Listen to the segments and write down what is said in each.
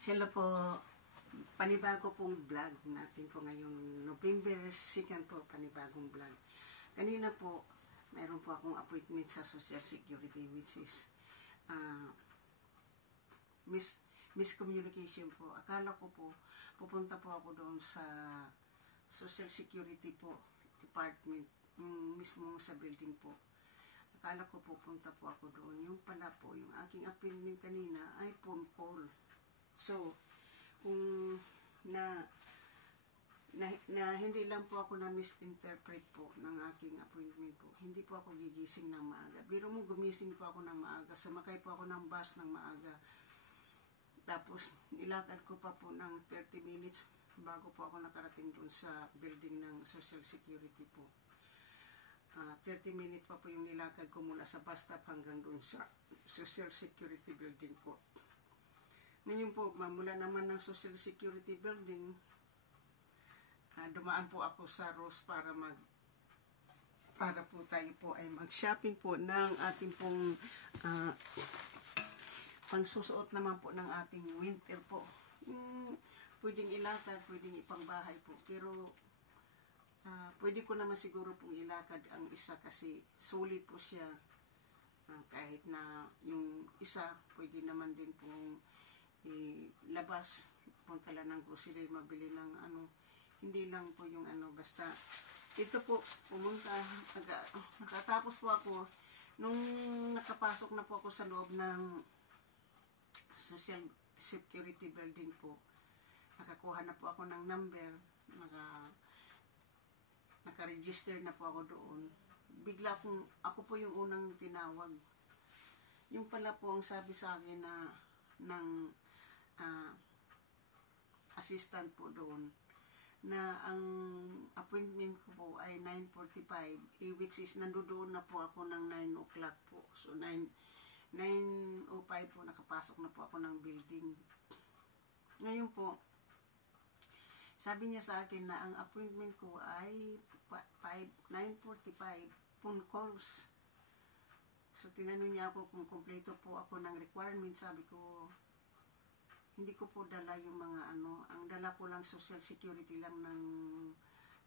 Hello po, panibago pong vlog natin po ngayong November 2 po, panibagong vlog. Kanina po, mayroon po akong appointment sa Social Security which is miscommunication po. Akala ko po, pupunta po ako doon sa Social Security po, department, yung mismo sa building po. Akala ko pupunta po ako doon. Yung pala po, yung aking appointment kanina ay phone call. So, kung na hindi lang po ako na misinterpret po ng aking appointment po. Hindi po ako gigising ng maaga. Biro mo gumising po ako ng maaga. Sumakay po ako ng bus ng maaga. Tapos nilakad ko pa po ng 30 minutes bago po ako nakarating doon sa building ng Social Security po. 30 minutes pa po yung nilakad ko mula sa bus stop hanggang doon sa Social Security building po. Ngayon po, mula naman ng Social Security building, dumaan po ako sa Rose para po tayo po ay mag-shopping po ng ating pong pangsusuot naman po ng ating winter po. Pwedeng ilakad, pwedeng ipangbahay po. Pero pwede ko naman siguro pong ilakad ang isa kasi solid po siya. Kahit na yung isa, pwede naman din pong labas, punta lang ng grocery, mabili ng hindi lang po yung basta ito po, pumunta, nakatapos po ako, nung nakapasok na po ako sa loob ng Social Security building po, nakakuha na po ako ng number, naka-register na po ako doon. Bigla ako po yung unang tinawag. Yung pala po ang sabi sa akin na ng assistant po doon na ang appointment ko po ay 9:45, which is nandoon na po ako ng 9 o'clock po. So 9:05 po nakapasok na po ako ng building. Ngayon po, sabi niya sa akin na ang appointment ko ay 9:45 phone calls. So tinanong niya ako kung kumpleto po ako ng requirement. Sabi ko, hindi ko po dala yung mga ang dala ko lang Social Security lang ng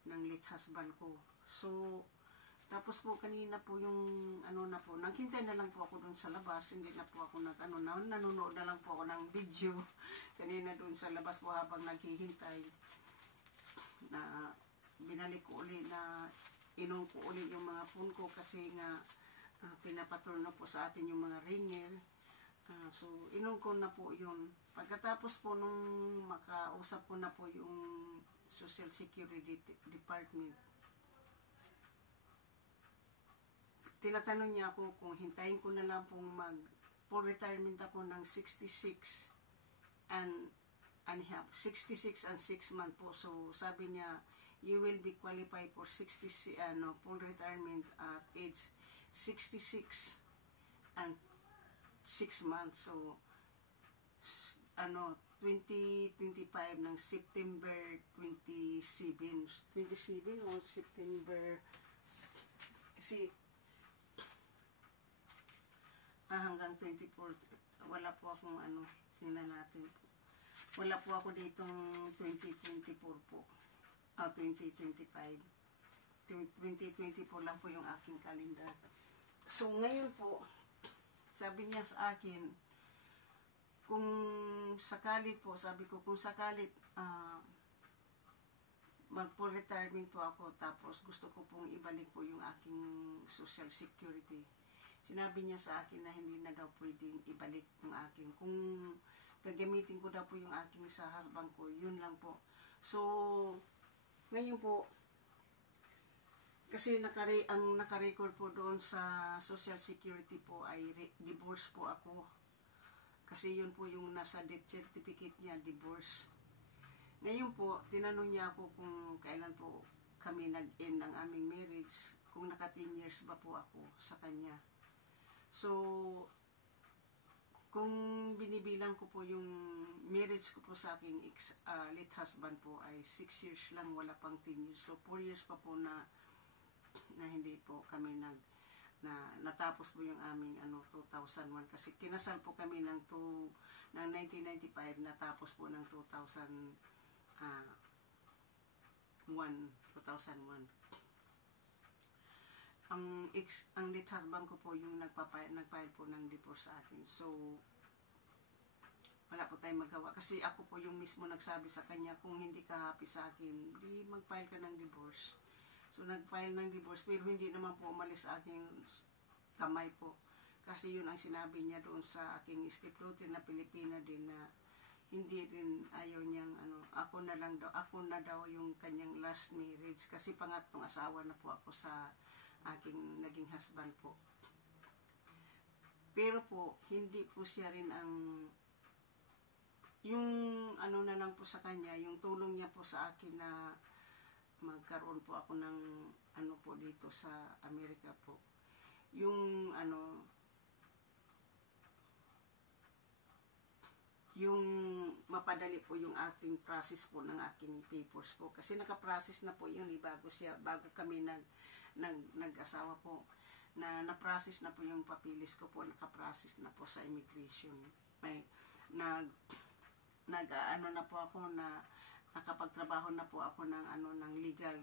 late husband ko. So, tapos po kanina po yung na po, naghintay na lang po ako doon sa labas, hindi na po ako nanonood na lang po ako ng video kanina doon sa labas po habang naghihintay na binalik ko uli na inom ko uli yung mga phone ko kasi nga pinapatol na po sa atin yung mga ringer. So, inom ko na po yun. Pagkatapos po nung makausap ko na po yung Social Security Department, tinatanong niya ako kung hintayin ko na lang pong full retirement ako ng 66 and 6 months po. So, sabi niya, you will be qualified for full retirement at age 66 and 6 months. So, 2025 ng September 27 o September kasi hanggang 24 wala po akong tingnan natin po. Wala po ako ditong 2024 po. 2025. 2024 lang po yung aking kalendar. So, ngayon po, sabi niya sa akin, kung sakalit po, sabi ko, kung sakalit mag-full retirement po ako, tapos gusto ko pong ibalik po yung aking Social Security. Sinabi niya sa akin na hindi na daw pwedeng ibalik yung aking. Kung gagamitin ko daw po yung aking sa husband ko, yun lang po. So, ngayon po, kasi ang nakarecord po doon sa Social Security po ay divorce po ako. Kasi yun po yung nasa death certificate niya, divorce. Ngayon po, tinanong niya ako kung kailan po kami nag-end ng aming marriage, kung naka 10 years ba po ako sa kanya. So, kung binibilang ko po yung marriage ko po sa aking late husband po ay 6 years lang, wala pang 10 years. So, 4 years pa po na hindi po kami natapos po yung aming 2001 kasi kinasal po kami ng 19 1995 natapos po ng 2001. Ang late husband ko po yung nagfile po ng divorce sa akin. So, wala po tayong magawa. Kasi ako po yung mismo nagsabi sa kanya, kung hindi ka happy sa akin, di mag-file ka ng divorce. So, nag-file ng divorce, pero hindi naman po umalis sa aking kamay po. Kasi yun ang sinabi niya doon sa aking stepdaughter na Pilipina din, na hindi rin ayaw niyang ako na daw yung kanyang last marriage, kasi pangatlong asawa na po ako sa aking naging husband po. Pero po hindi po siya rin yung na lang po sa kanya, yung tulong niya po sa akin na magkaroon po ako ng po dito sa Amerika po. Yung yung mapadali po yung ating process po ng aking papers po. Kasi naka-process na po yun bago kami nag-asawa po. Na-process na po yung papilis ko po, naka-process na po sa immigration. Na po ako na nakapagtrabaho na po ako ng legal.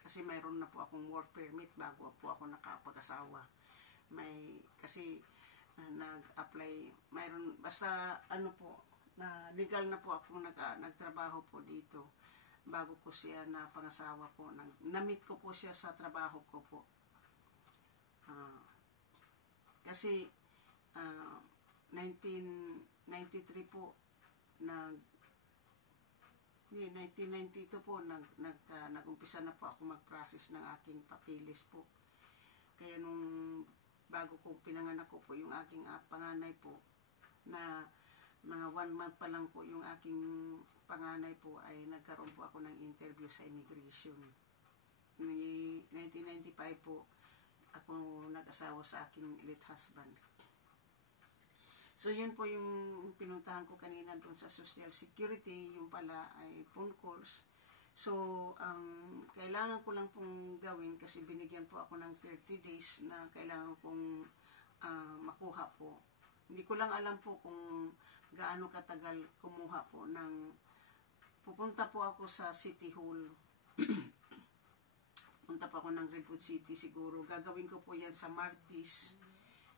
Kasi mayroon na po akong work permit bago po ako nakapag-asawa. Kasi nag-apply, mayroon, basta po, na legal na po ako nagtrabaho po dito bago ko siya na pangasawa po. Na-meet ko po siya sa trabaho ko po. Kasi 1993 po, 1992 po, nag-umpisa na po ako mag-process ng aking papilis po. Kaya nung bago ko pinanganak ko po yung aking panganay po, na mga 1 month pa lang po yung aking panganay po, ay nagkaroon po ako ng interview sa immigration. 1995 po ako nag-asawa sa aking late husband. So yun po yung pinuntahan ko kanina doon sa Social Security, yung pala ay phone calls. So, kailangan ko lang pong gawin, kasi binigyan po ako ng 30 days na kailangan kong makuha po. Hindi ko lang alam po kung gaano katagal kumuha po pupunta po ako sa City Hall. Punta po ako ng Redwood City siguro. Gagawin ko po yan sa Martis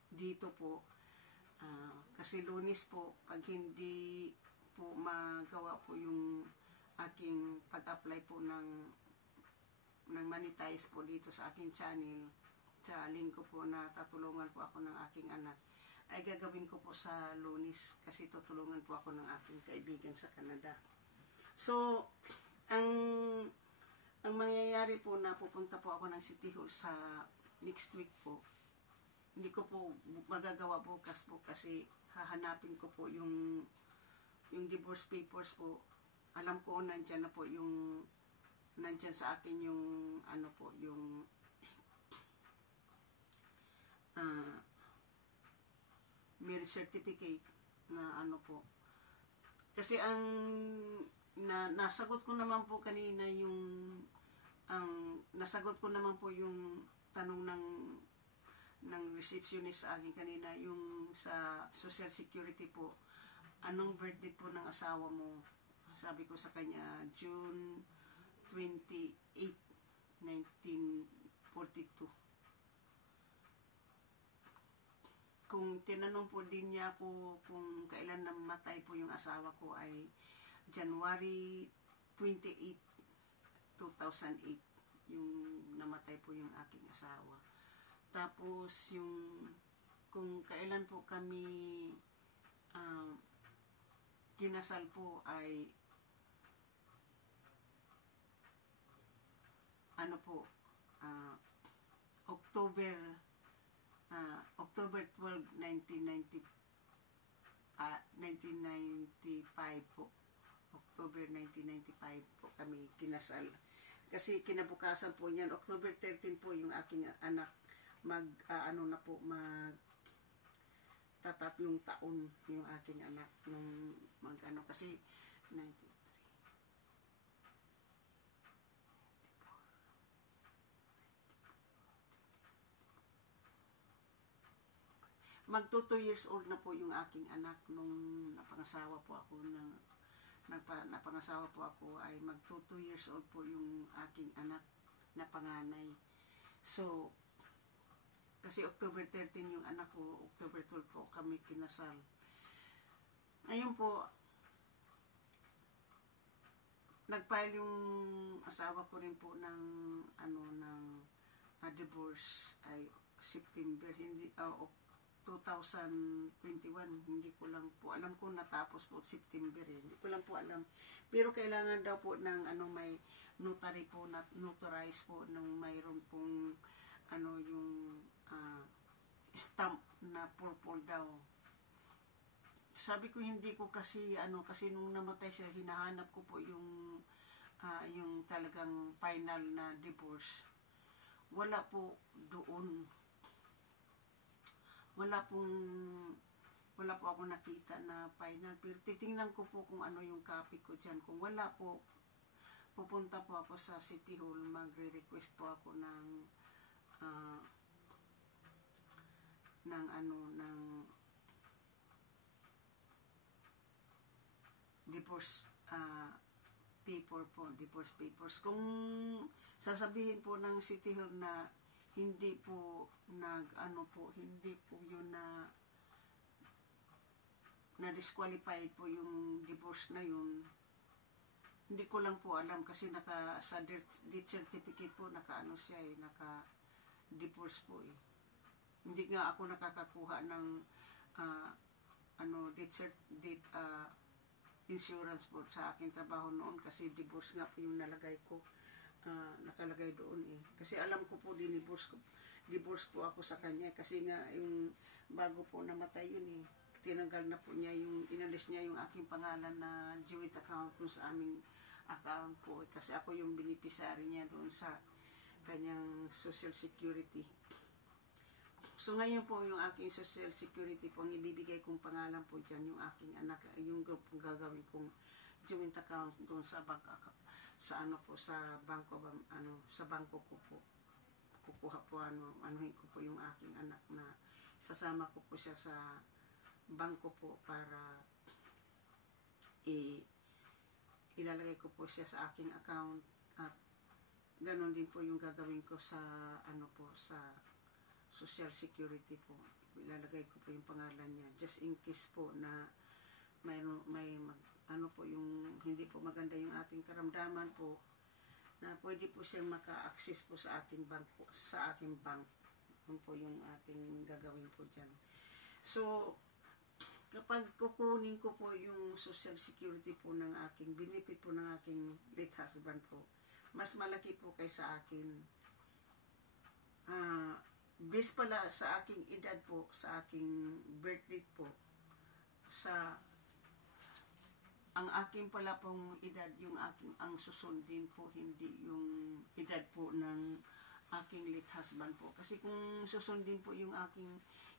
dito po. Kasi Lunes po, pag hindi po magawa po yung aking pag-apply po ng monetize po dito sa aking channel, sa linggo po na tatulungan po ako ng aking anak, ay gagawin ko po sa Lunes, kasi tutulungan po ako ng aking kaibigan sa Canada. So, ang mangyayari po, na pupunta po ako ng City Hall sa next week po. Hindi ko po magagawa bukas po, kasi hahanapin ko po yung divorce papers po. Alam ko nandyan na po nandyan sa akin yung yung marriage certificate na po. Kasi nasagot ko naman po kanina nasagot ko naman po yung tanong ng receptionist sa akin kanina, yung sa Social Security po, anong birthday po ng asawa mo? Sabi ko sa kanya, June 28, 1942. Kung tinanong po din niya ako kung kailan namatay po yung asawa ko, ay January 28, 2008 yung namatay po yung aking asawa. Tapos kung kailan po kami kinasal po, ay October 12, 1995 po. October 1995 po kami kinasal. Kasi kinabukasan po niyan, October 13 po, yung aking anak tatap yung taon, yung aking anak nung kasi 93. Magto 2 years old na po yung aking anak nung napangasawa po ako napangasawa po ako ay mag 2 years old po yung aking anak na panganay. So, kasi October 13 yung anak ko, October 12 po kami kinasal. Ngayon po, nag-file yung asawa ko rin po ng divorce ay September, 2021, hindi ko lang po alam kung natapos po September, hindi ko lang po alam. Pero kailangan daw po ng may notary po, notarize po nung mayroon pong yung stamp na purple daw. Sabi ko hindi ko kasi kasi nung namatay siya, hinahanap ko po yung talagang final na divorce. Wala po doon. Wala po ako nakita na final, pero titingnan ko po kung ano yung copy ko dyan. Kung wala po, pupunta po ako sa City Hall, magre-request po ako ng divorce divorce papers. Kung sasabihin po ng City Hall na hindi po hindi po yun na disqualified po yung divorce na yun, hindi ko lang po alam kasi sa death certificate po naka divorce po eh. Hindi nga ako nakakakuha ng death insurance po sa aking trabaho noon kasi divorce nga po yung nakalagay doon eh. Kasi alam ko po divorce po ako sa kanya kasi nga yung bago po namatay yun eh, tinanggal na po niya inalis niya yung aking pangalan na joint account dun sa aming account po kasi ako yung beneficiary niya doon sa kanyang social security. So ngayon po yung aking social security po, ang ibibigay kong pangalan po dyan yung aking anak, yung gagawin kong joint account doon sa bank account, sa bangko ko po. Kukuha po anuhin ko po yung aking anak na sasama ko po siya sa bangko po para ilalagay ko po siya sa aking account at ganon din po yung gagawin ko sa sa social security po. Ilalagay ko po yung pangalan niya just in case po na may po yung hindi po maganda yung ating karamdaman po, na pwede po siyang maka-access po sa aking bank. Yun po yung ating gagawin po dyan. So, kapag kukunin ko po yung social security po ng aking benefit po ng aking late husband po, mas malaki po kaysa akin. Based pala sa aking edad po, sa aking birthday po, ang aking pala pong edad, ang susundin po, hindi yung edad po ng aking late husband po. Kasi kung susundin po yung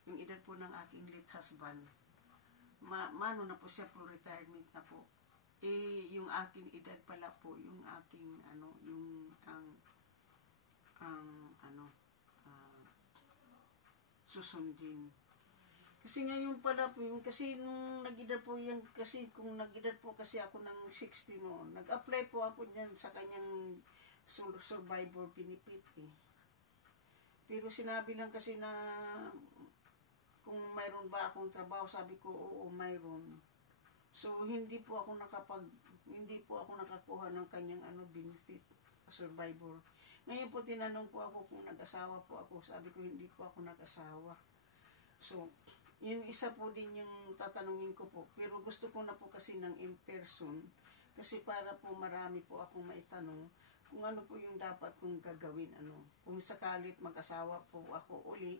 edad po ng aking late husband, mano na po siya po, retirement na po. Yung aking edad pala po, yung aking susundin. Kasi ngayon pala po yung, kasi nung nag-edad po yan, kasi kung nag-edad po kasi ako ng 60 noon, nag-apply po ako dyan sa kanyang survivor benefit eh. Pero sinabi lang kasi na kung mayroon ba akong trabaho, sabi ko oo, mayroon. So hindi po ako nakakuha ng kanyang benefit survivor. Ngayon po tinanong po ako kung nag-asawa po ako, sabi ko hindi po ako nag-asawa. So yung isa po din yung tatanungin ko po, pero gusto ko na po kasi ng in-person kasi para po marami po akong maitanong kung ano po yung dapat kong gagawin, kung sakalit mag-asawa po ako uli,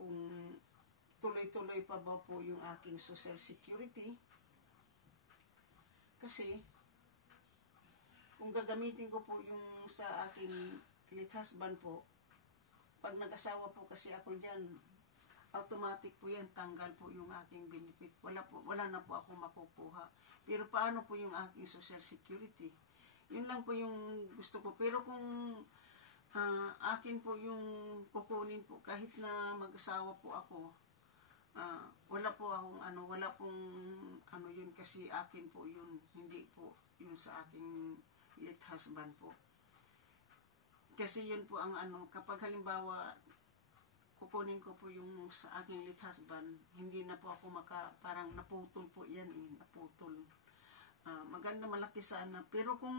kung tuloy-tuloy pa ba po yung aking social security. Kasi kung gagamitin ko po yung sa aking late husband po, pag nag-asawa po kasi ako dyan, automatic po yan, tanggal po yung aking benefit. Wala na po ako makukuha. Pero paano po yung aking social security? Yun lang po yung gusto ko. Pero kung akin po yung kukunin po, kahit na mag-asawa po ako, wala po akong kasi akin po yun, hindi po yun sa aking late husband po. Kasi yun po ang kapag halimbawa kukunin ko po yung sa aking late husband, hindi na po ako parang naputol po yan naputol. Maganda, malaki sana. Pero kung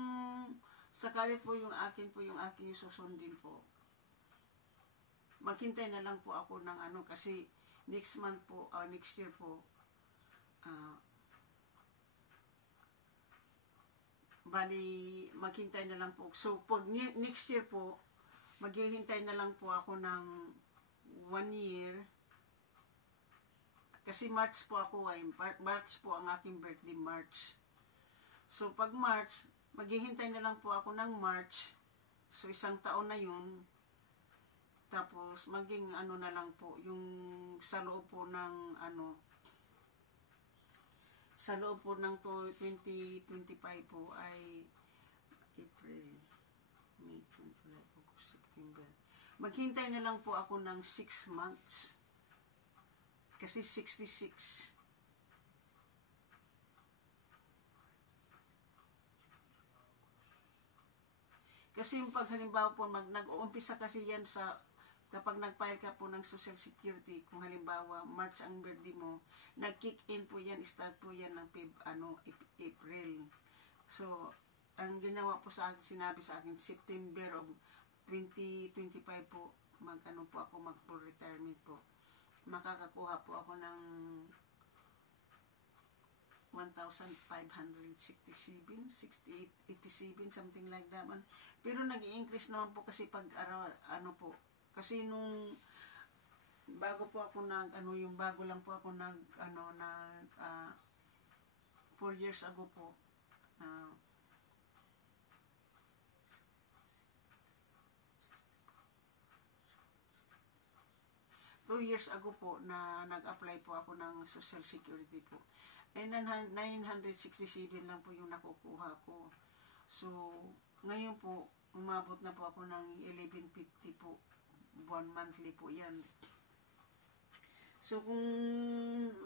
sakali po yung akin susundin po, maghintay na lang po ako ng kasi next month po, next year po, bali, maghintay na lang po. So, pag next year po, maghihintay na lang po ako ng 1 year. Kasi March po ako March po ang aking birthday, March. So, pag March, maghihintay na lang po ako ng March. So, 1 taon na yun. Tapos, maging na lang po, yung sa loob po ng sa loob po ng 2025 po ay April, May, June, July, August, September. Maghintay na lang po ako ng 6 months. Kasi 66. Kasi yung pag halimbawa po, nag-uumpisa kasi yan kapag nag-file ka po ng Social Security, kung halimbawa March ang birthday mo, nag-kick in po yan, start po yan ng April. So, ang ginawa po sa akin, sinabi sa akin, September of 2025 po, mag-full retirement po. Makakakuha po ako ng 1,567, 68, 87, something like that man. Pero nag-i-increase naman po kasi pag po. Kasi nung bago po ako bago lang po ako 4 years ago po. 2 years ago po na nag-apply po ako ng Social Security po. And 967 lang po yung nakukuha ko. So, ngayon po, umabot na po ako ng 1150 po. Buwan monthly po yan. So, kung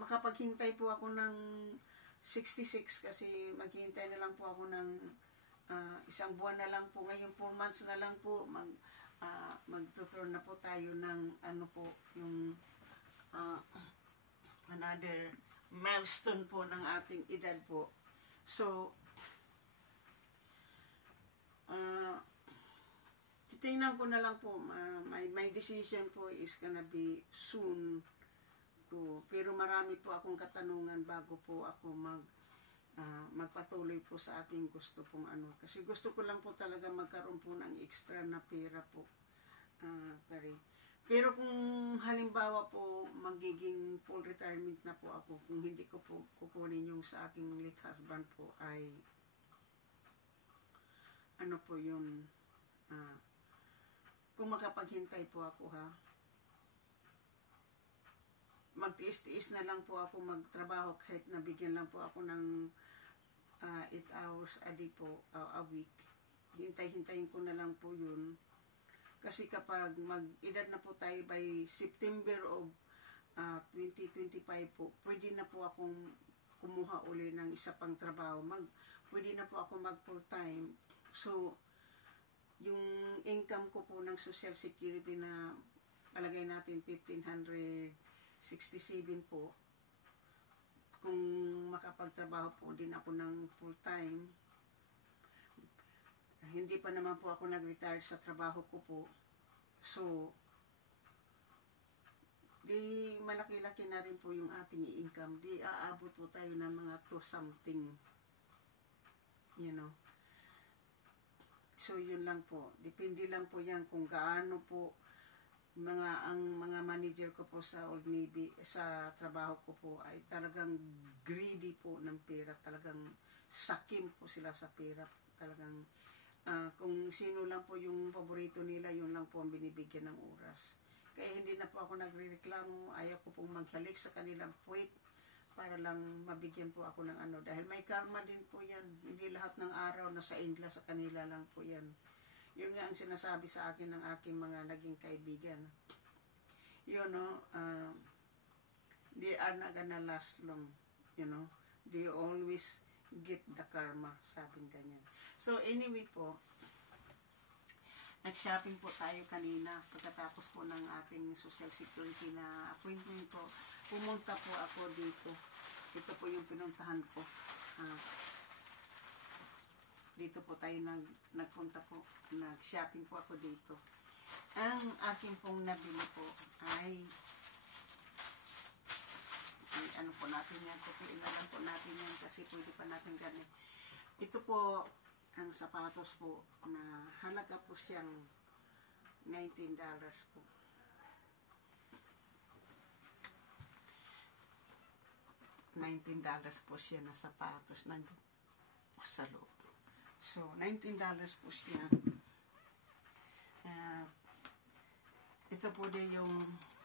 makapaghintay po ako ng 66 kasi maghihintay na lang po ako ng 1 buwan na lang po. Ngayon 4 months na lang po magtuturn na po tayo ng yung another milestone po ng ating edad po. So, titingnan ko na lang po, my decision po is gonna be soon po. Pero marami po akong katanungan bago po ako magpatuloy po sa aking gusto pong kasi gusto ko lang po talaga magkaroon po ng extra na pera po. Pero kung halimbawa po magiging full retirement na po ako, kung hindi ko po kukunin yung sa aking late husband po ay po yun, kung makapaghintay po ako magtiis-tiis na lang po ako magtrabaho kahit nabigyan lang po ako ng 8 hours a day po, a week. Hintay-hintayin ko na lang po yun. Kasi kapag mag-edad na po tayo by September of 2025 po, pwede na po akong kumuha uli ng isa pang trabaho. Pwede na po ako mag full time. So, yung income ko po ng Social Security na palagay natin 1,567 po, kung makapagtrabaho po din ako ng full time, hindi pa naman po ako nag-retire sa trabaho ko po. So, di malaki-laki na rin po yung ating income. Di aabot po tayo ng mga to something. You know. So, yun lang po. Depende lang po yan kung gaano po ang mga manager ko po sa Old Navy, sa trabaho ko po ay talagang greedy po ng pera, talagang sakim po sila sa pera, talagang kung sino lang po yung paborito nila, yun lang po ang binibigyan ng oras. Kaya hindi na po ako nagrereklamo, ayaw ko pong maghalik sa kanilang puwit para lang mabigyan po ako ng dahil may karma din po yan, hindi lahat ng araw nasa inla sa kanila lang po yan. Yun nga ang sinasabi sa akin ng aking mga naging kaibigan. You know, they are not gonna last long. You know, Do you always get the karma? Sabing ganyan. So anyway po, nag-shopping po tayo kanina pagkatapos po ng ating social security na appointment po. Pumunta po ako dito. Ito po yung pinuntahan ko. Dito po tayo nagpunta po. Nag-shopping po ako dito. Ang akin pong nabili po ay ano po natin yan, kupiin na lang po natin yan kasi pwede pa natin ganun. Ito po ang sapatos po na halaga po siyang $19 po. $19 po siya na sapatos nandun po sa loob. So $19 po siya. Ito po din yung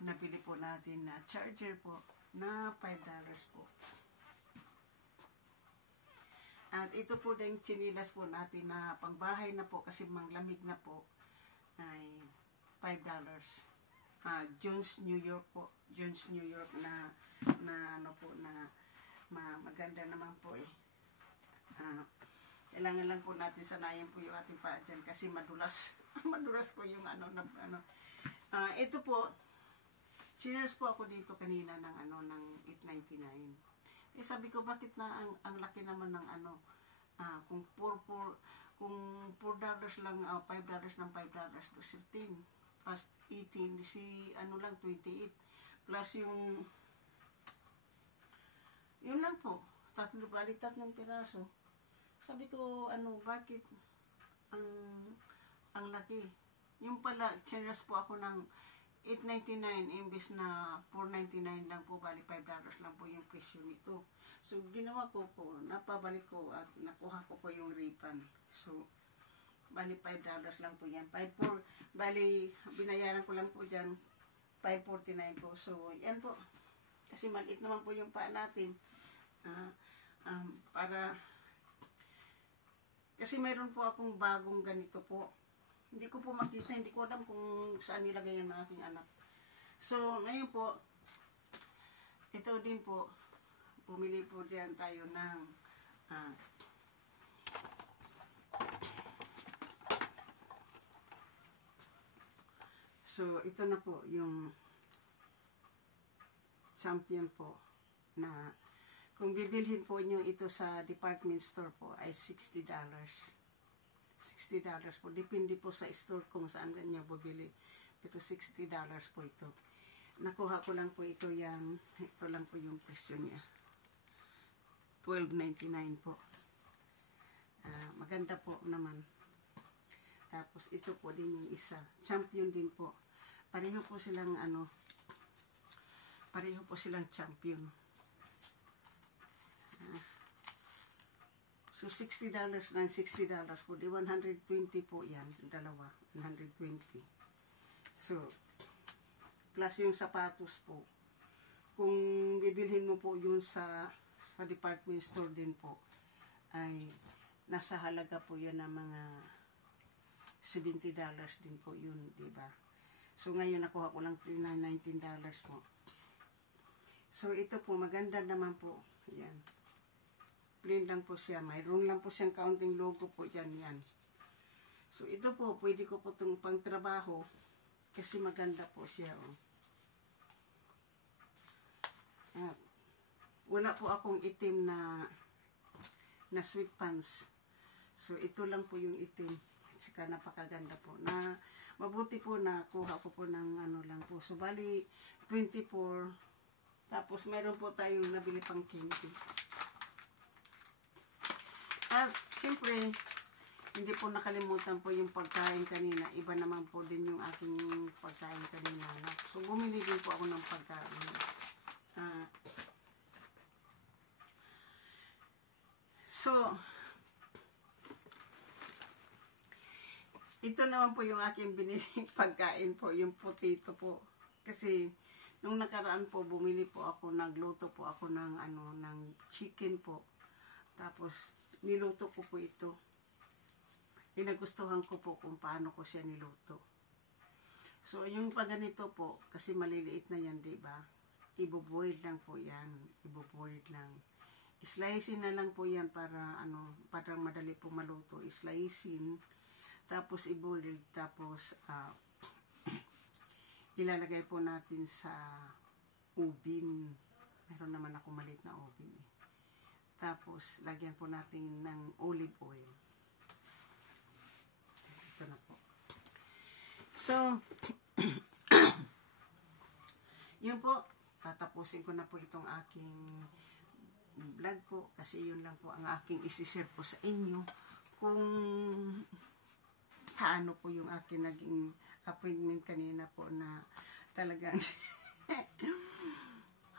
nabili po natin na charger po na $5 po. At ito po din chinilas po natin na pangbahay na po kasi manglamig na po ay $5. Jones New York po. Jones New York na ano po na maganda naman po eh. Kailangan lang po natin sanayin po yung ating paa dyan kasi madulas. Madulas po yung ito po, chineers po ako dito kanina ng $8.99. Eh sabi ko, bakit na ang laki naman ng kung $4 lang, $5 ng $5, plus 15, plus 18, si lang, 28, plus yung yun lang po, tatlong piraso. Sabi ko, bakit ang laki? Yung pala, chineers po ako ng $8.99 imbes na $4.99 lang po, bali $5 lang po yung presyo nito. So ginawa ko po, napabalik ko at nakuha ko po yung refund. So bali $5 lang po yan. Bali binayaran ko lang po dyan $5.49 po. So yan po, kasi maliit naman po yung paa natin. Kasi mayroon po akong bagong ganito po. Hindi ko po makita, hindi ko alam kung saan nilagay yung aking anak. So, ngayon po, ito din po, pumili po diyan tayo ng so, ito na po yung Champion po na kung bibilhin po nyo ito sa department store po ay $60. $60 po. Depende po sa store kung saan ganyan bubili. Pero $60 po ito. Nakuha ko lang po ito yan. Ito lang po yung presyo niya. $12.99 po. Maganda po naman. Tapos ito po din yung isa. Champion din po. Pareho po silang pareho po silang Champion. So, $60 na $60 po. Di $120 po yan. Dalawa. $120. So, plus yung sapatos po. Kung bibilhin mo po yun sa department store din po, ay nasa halaga po yun ng mga $70 din po yun. Diba? So, ngayon nakuha ko lang $19 po. So, ito po. Maganda naman po. Yan. Plain lang po siya. Mayroon lang po siyang counting logo po dyan yan. So, ito po, pwede ko po itong pang trabaho kasi maganda po siya. Oh. At, wala po akong itim na sweat pants. So, ito lang po yung itim. Tsaka napakaganda po. Na, mabuti po na kuha ko po ng lang po. So, bali, 24. Tapos, meron po tayong nabili pang candy. At, siyempre, hindi po nakalimutan po yung pagkain kanina. Iba naman po din yung aking pagkain kanina. So, bumili din po ako ng pagkain. Ito naman po yung aking biniling pagkain po, yung potato po. Kasi, nung nakaraan po, bumili po ako, nagluto po ako ng chicken po. Tapos, niluto ko po ito. Nagustuhan ko po kung paano ko siya niluto. So, yung pag ganito po, kasi maliliit na yan, diba? Ibo-boil lang po yan. Ibo-boil lang. Slicein na lang po yan para parang madali po maluto. Slicein, tapos i-boil, tapos ilalagay po natin sa oven. Meron naman ako maliit na oven eh. Tapos lagyan po natin ng olive oil. Ito na po. So, yun po, tatapusin ko na po itong aking vlog po, kasi yun lang po ang aking isi-share po sa inyo kung paano po yung aking naging appointment kanina po, na talagang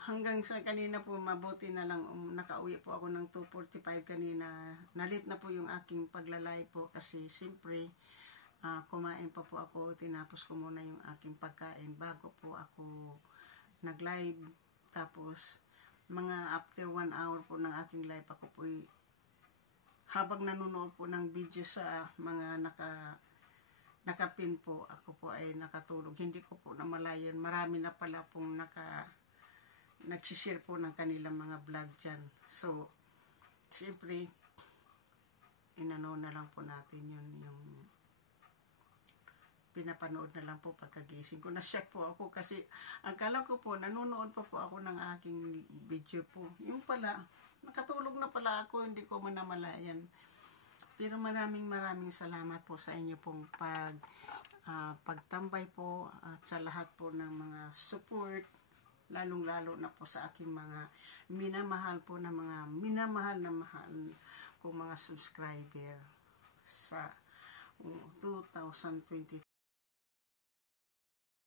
hanggang sa kanina po, mabuti na lang nakauwi po ako ng 2:45 kanina. Nalit na po yung aking paglalay po kasi siyempre kumain pa po ako, tinapos ko muna yung aking pagkain bago po ako nag-live. Tapos mga after 1 hour po ng aking live, ako po habang nanonood po ng video sa mga nakapin po, ako po ay nakatulog. Hindi ko po namalayan, marami na pala pong nagsishare po ng kanilang mga vlog dyan. So siyempre inano na lang po natin yun, yung pinapanood na lang po pagkagising ko. Na-shock po ako kasi akala ko po nanonood pa po ako ng aking video po. Yung pala, nakatulog na pala ako, hindi ko manamalayan. Pero maraming salamat po sa inyo pong pagtambay po at sa lahat po ng mga support, lalong-lalo na po sa aking mga minamahal po na mga minamahal na mahal kong mga subscriber sa 2023